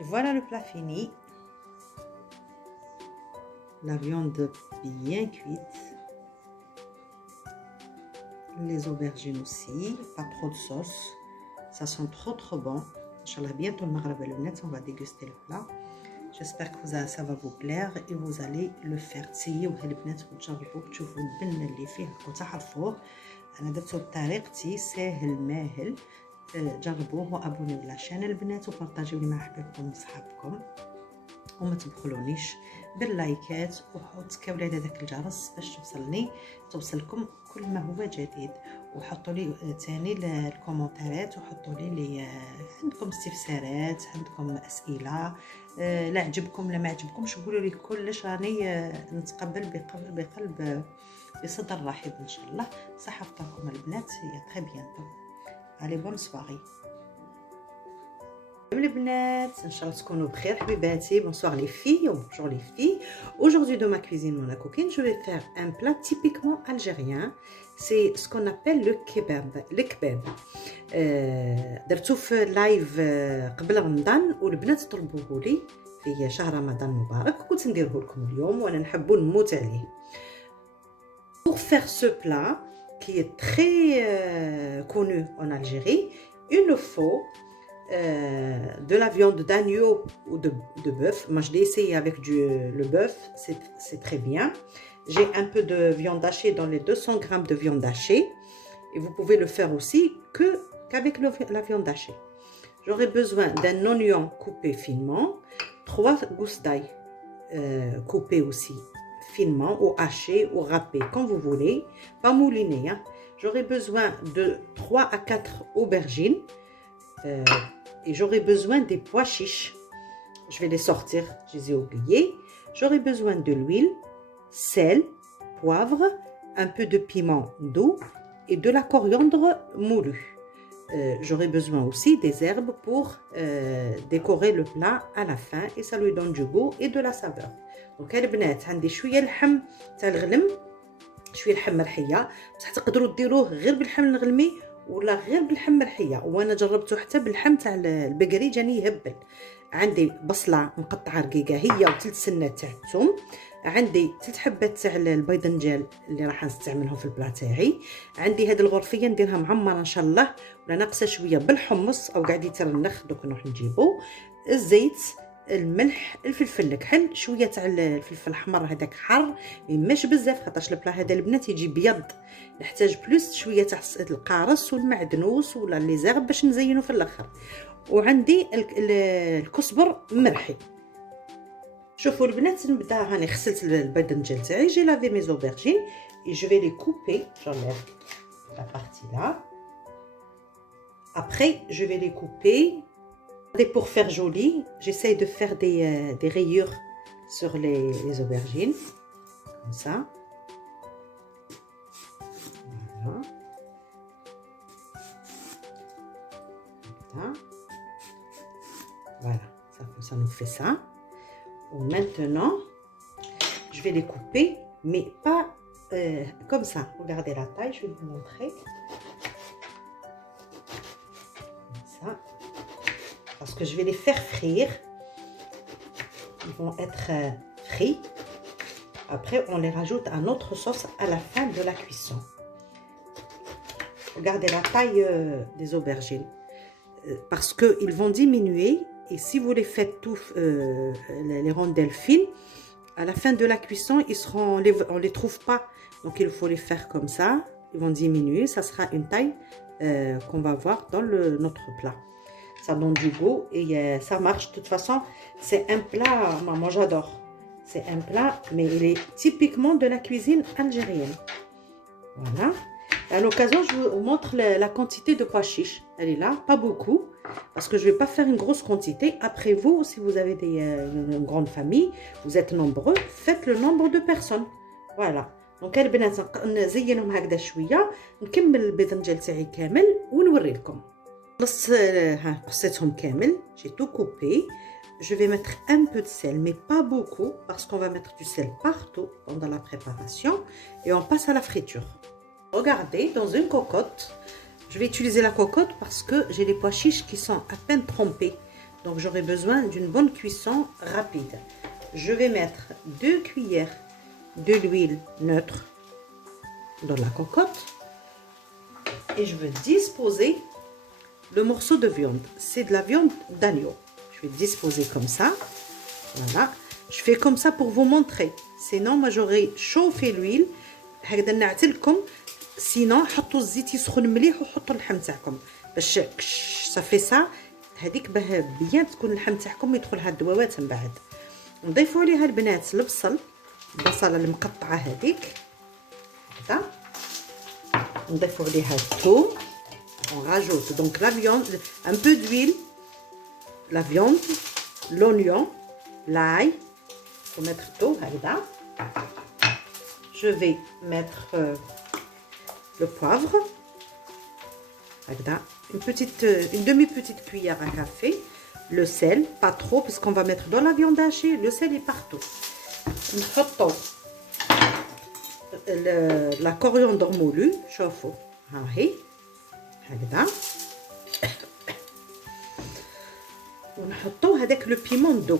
Et voilà le plat fini. La viande bien cuite. Les aubergines aussi, pas trop de sauce. Ça sent trop bon. Inch'Allah, bientôt le Maghreb et le Net, on va déguster le plat. J'espère que ça va vous plaire et vous allez le faire. تسيو البنات وتجربوا تشوفوا البنه اللي فيه وتعرفوه. انا درتو بطريقتي ساهل ماهل. جربوه وابونيو لاشين البنات وبارطاجيو مع حبيبكم وصحابكم وما تبخلونيش باللايكات وتكاو لي هذاك الجرس باش توصلكم كل ما هو جديد. وحطوا لي ثاني الكومنتات وحطوا لي عندكم استفسارات عندكم اسئله لا عجبكم لا ما عجبكمش قولوا لي كلش راني نتقبل بقلب بصدر رحب ان شاء الله. صحه فطوركم البنات يا تري بيانتو. علي بون سواري les bnets, Inch'Allah تكونوا بخير حبيباتي. Bonsoir les filles, bonjour les filles. Aujourd'hui dans ma cuisine Mona Cooking, je vais faire un plat typiquement algérien. C'est ce qu'on appelle le kebab. Le kebab. درتو في لايف قبل رمضان والبنات طلبوه لي في شهر رمضان مبارك كنت نديره لكم اليوم وانا نحبو نموت عليه. Pour faire ce plat qui est très connu en Algérie, il nous faut de la viande d'agneau ou de bœuf. Moi je l'ai essayé avec le bœuf, c'est très bien. J'ai un peu de viande hachée dans les 200 grammes de viande hachée et vous pouvez le faire aussi qu'avec la viande hachée. J'aurai besoin d'un oignon coupé finement, 3 gousses d'ail coupées aussi finement ou hachées ou râpées comme vous voulez, pas moulinées. Hein. J'aurai besoin de 3 à 4 aubergines. Et j'aurai besoin des pois chiches. Je vais les sortir, je les ai oubliés. J'aurai besoin de l'huile, sel, poivre, un peu de piment doux et de la coriandre moulue. J'aurai besoin aussi des herbes pour décorer le plat à la fin et ça lui donne du goût et de la saveur. Donc البنات عندي شويه اللحم تاع الغلم شويه اللحم مرحيه بصح تقدروا ديروه غير باللحم المغلمي ولا غير باللحم مرحيه وانا جربته حتى باللحم تاع البقري جاني يهبل. عندي بصله مقطعه رقيقه هي وثلث سنه تاع الثوم. عندي 3 حبات تاع البيضنجان اللي راح نستعملهم في البلا تاعي. عندي هذه الغرفيه نديرها معمره ان شاء الله ولا ناقصه شويه بالحمص او قاعد يترنخ دوك نروح نجيبو. الزيت الملح الفلفل الكحل شويه تاع الفلفل الاحمر هذاك حار ماش بزاف خاطرش البلا هذا البنات يجي بيض. نحتاج بلوس شويه تاع القارص والمعدنوس ولا لي زيرب باش نزينو في الاخر. وعندي الكزبر مرحي. شوفوا البنات نبدا راني غسلت الباذنجان تاعي جي لافي مي زوبرجين et je vais les couper. J'enlève la partie là. Après je vais les couper. Et pour faire joli, j'essaye de faire des rayures sur les aubergines, comme ça. Voilà. Voilà, ça nous fait ça. Et maintenant, je vais les couper, mais pas comme ça. Regardez la taille, je vais vous montrer. Comme ça. Parce que je vais les faire frire. Ils vont être frits. Après, on les rajoute à notre sauce à la fin de la cuisson. Regardez la taille des aubergines. Parce qu'ils vont diminuer. Et si vous les faites tous les rondelles fines, à la fin de la cuisson, on ne les trouve pas. Donc, il faut les faire comme ça. Ils vont diminuer. Ça sera une taille qu'on va voir dans notre plat. Ça donne du goût et ça marche. De toute façon, c'est un plat, moi j'adore. C'est un plat, mais il est typiquement de la cuisine algérienne. Voilà. À l'occasion, je vous montre la quantité de pois chiches. Elle est là, pas beaucoup, parce que je ne vais pas faire une grosse quantité. Après vous, si vous avez une grande famille, vous êtes nombreux, faites le nombre de personnes. Voilà. Donc البنات نزينهم هكذا شويه نكمل الباذنجان تاعي كامل ونوريلكم. قصيتهم كامل. J'ai tout coupé. Je vais mettre un peu de sel, mais pas beaucoup, parce qu'on va mettre du sel partout pendant la préparation. Et on passe à la friture. Regardez, dans une cocotte, je vais utiliser la cocotte parce que j'ai les pois chiches qui sont à peine trempés. Donc j'aurai besoin d'une bonne cuisson rapide. Je vais mettre 2 cuillères de l'huile neutre dans la cocotte. Et je vais disposer le morceau de viande. C'est de la viande d'agneau. Je vais disposer comme ça. Voilà. Je fais comme ça pour vous montrer. Sinon, moi j'aurais chauffé l'huile. هكذا نعتلكم. Sinon, حطوا الزيت يسخن مليح وحطوا اللحم تاعكم باش صافي سا هذيك باه بيان تكون اللحم تاعكم يدخلها الدواوات من بعد. نضيفوا عليها البنات البصل، البصله المقطعه هذيك هكذا. نضيفوا عليها الثوم. On rajoute donc la viande, un peu d'huile, la viande, l'oignon, l'ail. Faut mettre tout هكذا. Je vais mettre le poivre, une demi-petite cuillère à café, le sel, pas trop parce qu'on va mettre dans la viande hachée, le sel est partout. نحطوا la coriandre moulue, شوفوا ها هي هكذا. ونحطوا هذاك لو بيمون دو.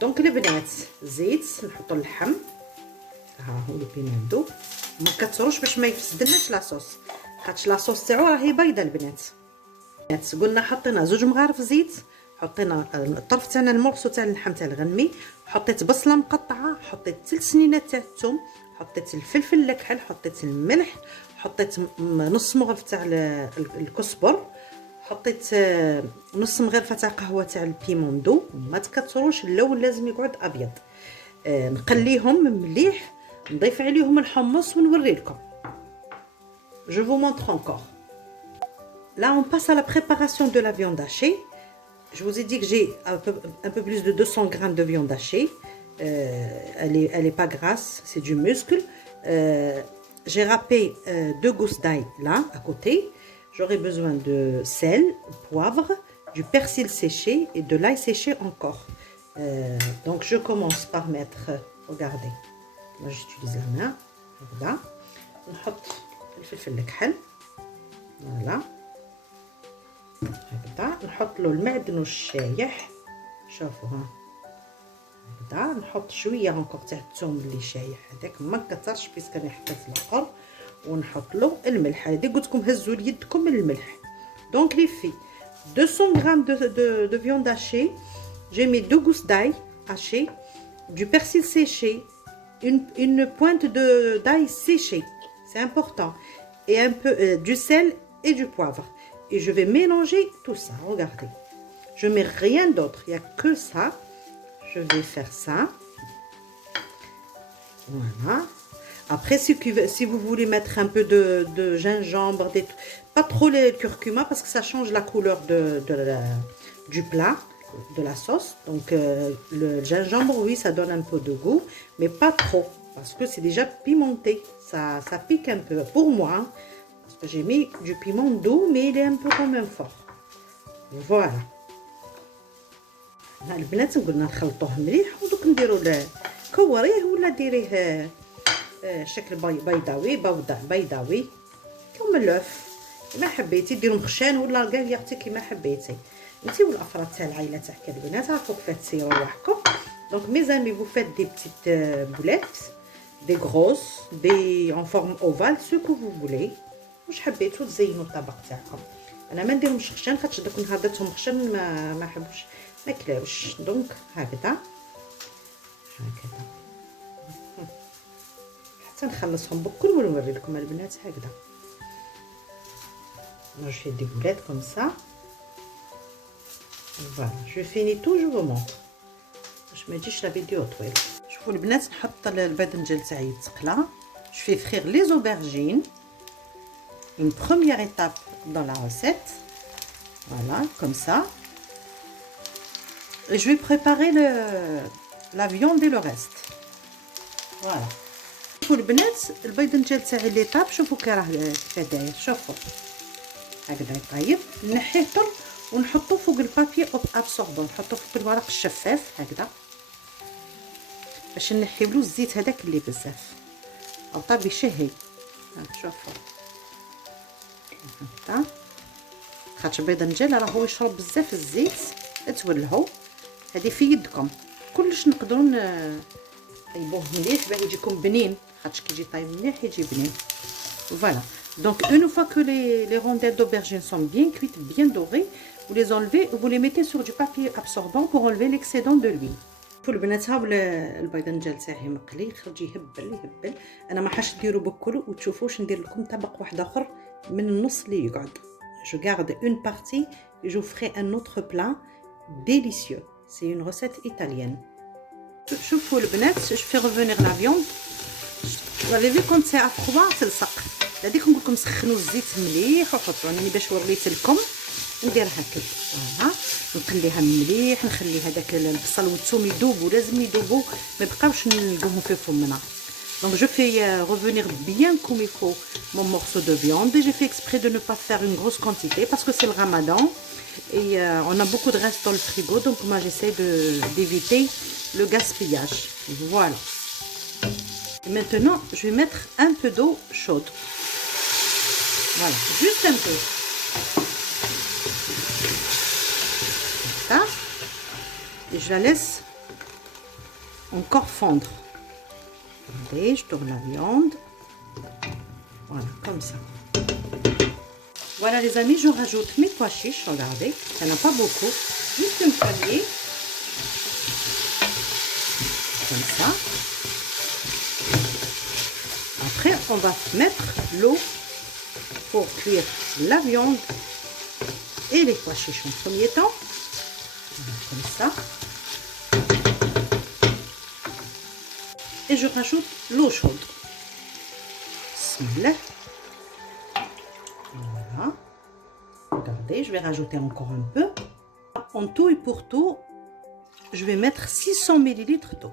دونك البنات زيت، نحطوا اللحم ها هو لو بيمون دو. ما كتروش باش ما يفسدناش لاصوص، خاطش لاصوص تاعو راهي بايضه البنات. قلنا حطينا 2 مغارف زيت، حطينا الطرف تاعنا المورسو تاع اللحم تاع الغنمي، حطيت بصله مقطعه، حطيت 3 سنينات تاع الثوم، حطيت الفلفل الكحل، حطيت الملح، حطيت نص مغرف تاع الكزبر، حطيت نص مغرفه تاع قهوه تاع البيموندو. ما تكثروش، اللون لازم يقعد ابيض. نقليهم مليح، نضيف عليهم الحمص ونوري لكم. Je vous montre encore. Là, on passe à la préparation de la viande hachée. Je vous ai dit que j'ai un peu plus de 200 grammes de viande hachée. Elle est pas grasse, c'est du muscle. J'ai râpé 2 gousses d'ail là, à côté. J'aurai besoin de sel, poivre, du persil séché et de l'ail séché encore. Donc, je commence par mettre, regardez, là j'utilise la main, voilà. نحط الفلفل الكحل فوالا هكذا. نحط له المعدنوس الشايح، شوفوا ها هكذا. نحط شويه encore تاع الثوم اللي شايح هذاك، ما كثرش بيسك انا حطيت الاخر. ونحط له الملح. هذه قلت لكم هزوا ليدكم من الملح. دونك لي في 200 grammes de viande hachée. J'ai mis 2 gousses d'ail hachées, du persil séché, une pointe d'ail séché, c'est important, et un peu du sel et du poivre. Et je vais mélanger tout ça. Regardez, je mets rien d'autre, il n'y a que ça. Je vais faire ça. Voilà. Après, si vous voulez mettre un peu de gingembre, pas trop le curcuma parce que ça change la couleur du plat, de la sauce. Donc le gingembre, oui, ça donne un peu de goût, mais pas trop parce que c'est déjà pimenté. Ça pique un peu pour moi, hein, parce que j'ai mis du piment doux, mais il est un peu quand même fort. Voilà. البنات قلنا نخلطوه مليح ودوك نديرو كوريه ولا ديريه شكل بيضاوي بيضاوي كما اللوف كما حبيتي. ديرو مخشان ولا الكافيارتي كما حبيتي انتي والافراد تاع العائله تاعك البنات. عرفوا كيفاش تسيروا رواحكم. دونك مي زامي vous faites des petites boulettes, des grosses, des en forme ovale, ce que vous voulez. واش حبيتو تزينوا الطبق تاعكم. انا ما نديرهمش خشان خاطر دوك نهار درتهم خشان ما حبوش ما كلاوش. دونك هكذا هكذا حتى نخلصهم بكل ونوري لكم البنات. هكذا je fais des boulettes comme ça. Voilà, je finis tout, je vous montre باش ما يجيش لا فيديو طويل. شوفوا البنات نحط الباذنجان تاعي تقلى. Je fais frire les aubergines. Une première étape dans la recette. Voilà, comme ça. Et je vais préparer la viande et le reste. Voilà. شوفوا البنات الباذنجان تاعي اللي طاب. شوفوا كي راه كيف داير. شوفوا هكذا يطيب. نحيه ونحطو فوق البابي ابسوربون. نحطو فوق الورق الشفاف هكذا باش نحيولو الزيت هذاك اللي بزاف او طاب يشهي. شوفوا هكذا خاطر الباذنجان راه هو يشرب بزاف الزيت. تولعوا. هذه في يدكم، كلش نقدروا نطيبوه مليح باه يجيكم بنين، خاطش كي يجي طايب مليح يجي بنين. Voilà. Donc une fois que les rondelles d'aubergine sont bien cuites, bien dorées, vous les enlevez, vous les mettez sur du papier absorbant pour enlever l'excédent de l'huile. شوفوا البنات، ها الباذنجان تاعي مقلي، خرج يهبل. انا ما حاش نديرو بكل وتشوفوا واش ندير لكم طبق واحد اخر من النص اللي يقعد. Je garde une partie et je vous ferai un autre plat délicieux. C'est une recette italienne. شوفوا البنات، je fais revenir la viande. Vous avez vu quand c'est à froid تلصق. هذيك نقول لكم سخنوا الزيت مليح وحطوا. انا باش وريت لكم ندير هكا، فوالا، نقليها مليح، نخلي هذاك البصل والثوم يذوبوا، لازم يذوبوا، ما يبقاوش نلقوهم في فمنا. Donc je fais revenir bien comme il faut mon morceau de viande. Et j'ai fait exprès de ne pas faire une grosse quantité parce que c'est le ramadan et on a beaucoup de restes dans le frigo, donc moi j'essaie d'éviter le gaspillage. Voilà. Et maintenant je vais mettre un peu d'eau chaude. Voilà, juste un peu. Ça. Et je la laisse encore fondre. Regardez, je tourne la viande. Voilà, comme ça. Voilà les amis, je rajoute mes pois chiches. Regardez, ça n'a pas beaucoup. Juste une poignée. Comme ça. Après, on va mettre l'eau pour cuire la viande et les pois chiches en premier temps. Voilà, comme ça. Et je rajoute l'eau chaude. Bismillah. Voilà. Regardez, je vais rajouter encore un peu. En tout et pour tout, je vais mettre 600 ml d'eau.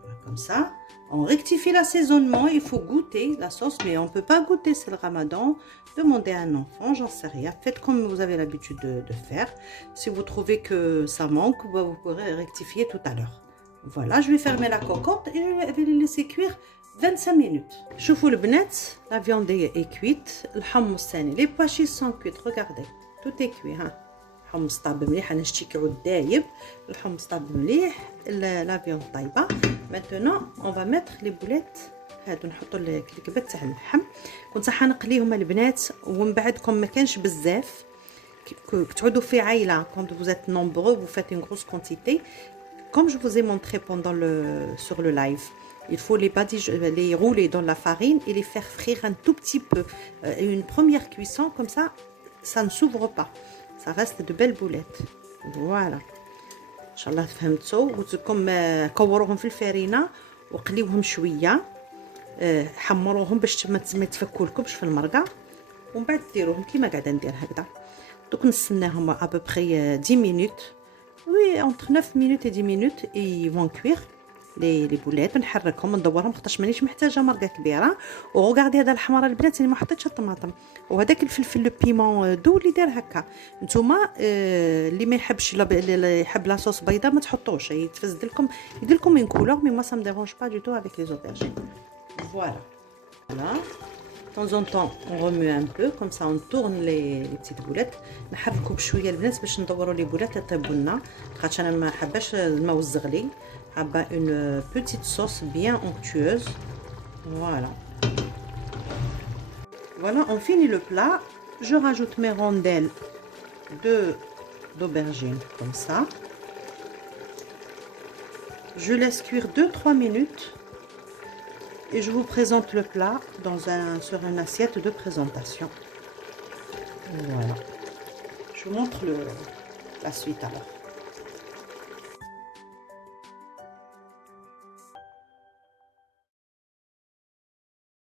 Voilà, comme ça. On rectifie l'assaisonnement. Il faut goûter la sauce, mais on ne peut pas goûter, c'est le ramadan. Demandez à un enfant, j'en sais rien. Faites comme vous avez l'habitude de faire. Si vous trouvez que ça manque, vous pourrez rectifier tout à l'heure. Voilà, je vais fermer la cocotte et je vais les laisser cuire 25 minutes. شوفوا البنات, la viande est cuite. الحمص ثاني, les pois chiches sont cuits. Regardez, tout est cuit. ها الحمص طاب مليح, انا شتي كيعود دايب. الحمص طاب مليح, la viande طايبه. Maintenant, on va mettre les boulettes. هادو نحطوا الكبات تاع اللحم. كنت راح نقليهم البنات, ومن بعدكم ما كانش بزاف. تعودوا في عائله, quand vous êtes nombreux, vous faites une grosse quantité. Comme je vous ai montré sur le live, il faut les rouler dans la farine et les faire frire un tout petit peu. Une première cuisson, comme ça ne s'ouvre pas. Ça reste de belles boulettes. Voilà. Inch'Allah فهمتوا. قلت لكم كوروهم في الفرينه وقليوهم شويه, حمروهم باش ما يتفكولكمش في المرقه, ومن بعد ديروهم كيما قاعده ندير هكذا. دوك نستناهم à peu près 10 minutes. Oui, entre 9 minutes et 10 minutes, et ils vont cuire les boulettes. نحركهم ندورهم خاطرش مانيش محتاجه مرقه كبيره. وغاردي هذا الحمر البنات اللي ما حطيتش الطماطم, وهذاك الفلفل لو بيمون دو اللي دار هكا. نتوما اللي ما يحبش, اللي يحب لاصوص بيضاء ما تحطوش, يتفزد لكم, يدير لكم une couleur, mais moi ça me dérange pas du tout avec les aubergines. Voilà. Voilà. De temps en temps on remue un peu, comme ça on tourne les petites boulettes. نحركوا بشويه البنات باش ندوروا لي بولات يطيبوا لنا, خاطش انا ما حباش الماء والزغلي, حابه une petite sauce bien onctueuse. Voilà. Voilà, on finit le plat. Je rajoute mes rondelles d'aubergine comme ça. Je laisse cuire 2-3 minutes. Et je vous présente le plat sur une assiette de présentation. Voilà. Je vous montre la suite alors.